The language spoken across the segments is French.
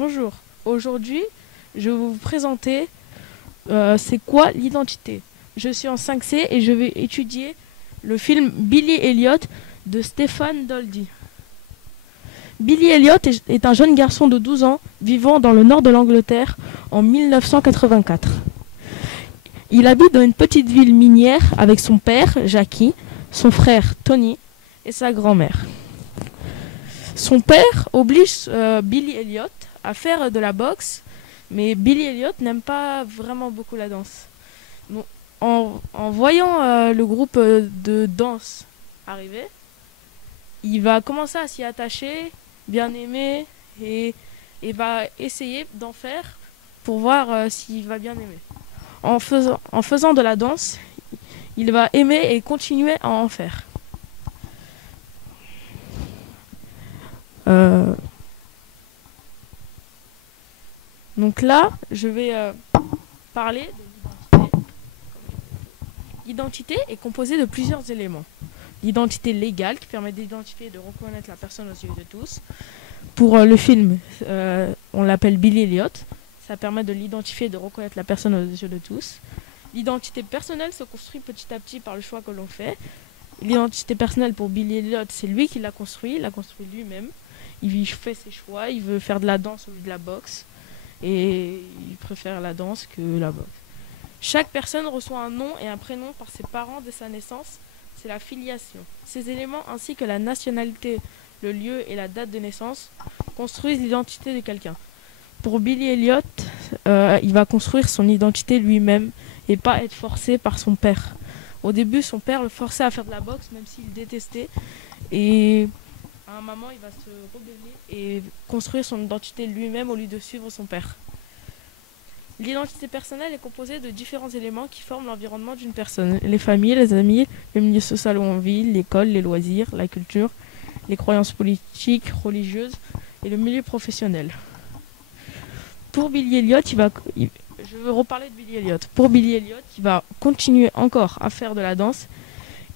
Bonjour, aujourd'hui je vais vous présenter c'est quoi l'identité. Je suis en 5C et je vais étudier le film Billy Elliot de Stephen Doldy. Billy Elliot est un jeune garçon de 12 ans vivant dans le nord de l'Angleterre en 1984. Il habite dans une petite ville minière avec son père, Jackie, son frère, Tony, et sa grand-mère. Son père oblige Billy Elliot à faire de la boxe, mais Billy Elliot n'aime pas vraiment beaucoup la danse. Donc, en voyant le groupe de danse arriver, il va commencer à s'y attacher, bien aimer, et va essayer d'en faire pour voir s'il va bien aimer. En faisant de la danse, il va aimer et continuer à en faire. Donc là, je vais parler de l'identité. L'identité est composée de plusieurs éléments. L'identité légale qui permet d'identifier et de reconnaître la personne aux yeux de tous. Pour le film, on l'appelle Billy Elliot. Ça permet de l'identifier et de reconnaître la personne aux yeux de tous. L'identité personnelle se construit petit à petit par le choix que l'on fait. L'identité personnelle pour Billy Elliot, c'est lui qui l'a construit lui-même. Il fait ses choix, il veut faire de la danse au lieu de la boxe. Et il préfère la danse que la boxe. Chaque personne reçoit un nom et un prénom par ses parents dès sa naissance. C'est la filiation. Ces éléments ainsi que la nationalité, le lieu et la date de naissance construisent l'identité de quelqu'un. Pour Billy Elliot, il va construire son identité lui-même et pas être forcé par son père. Au début, son père le forçait à faire de la boxe, même s'il détestait. Et à un moment, il va se rebeller et construire son identité lui-même au lieu de suivre son père. L'identité personnelle est composée de différents éléments qui forment l'environnement d'une personne. Les familles, les amis, le milieu social où on vit, l'école, les loisirs, la culture, les croyances politiques, religieuses et le milieu professionnel. Pour Billy Elliot, je veux reparler de Billy Elliot. Pour Billy Elliot, il va continuer encore à faire de la danse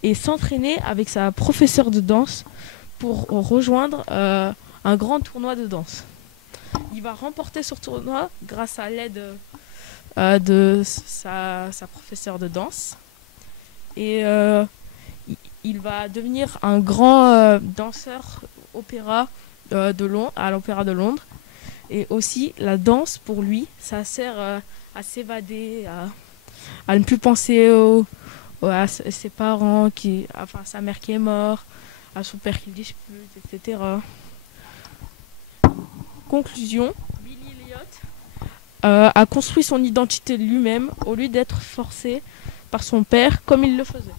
et s'entraîner avec sa professeure de danse pour rejoindre un grand tournoi de danse. Il va remporter ce tournoi grâce à l'aide de sa professeure de danse. Et il va devenir un grand danseur opéra à l'Opéra de Londres. Et aussi, la danse, pour lui, ça sert à s'évader, à ne plus penser à ses parents, à sa mère qui est morte, à son père qui le dispute, etc. Conclusion, Billy Elliot a construit son identité lui-même au lieu d'être forcé par son père comme il le faisait.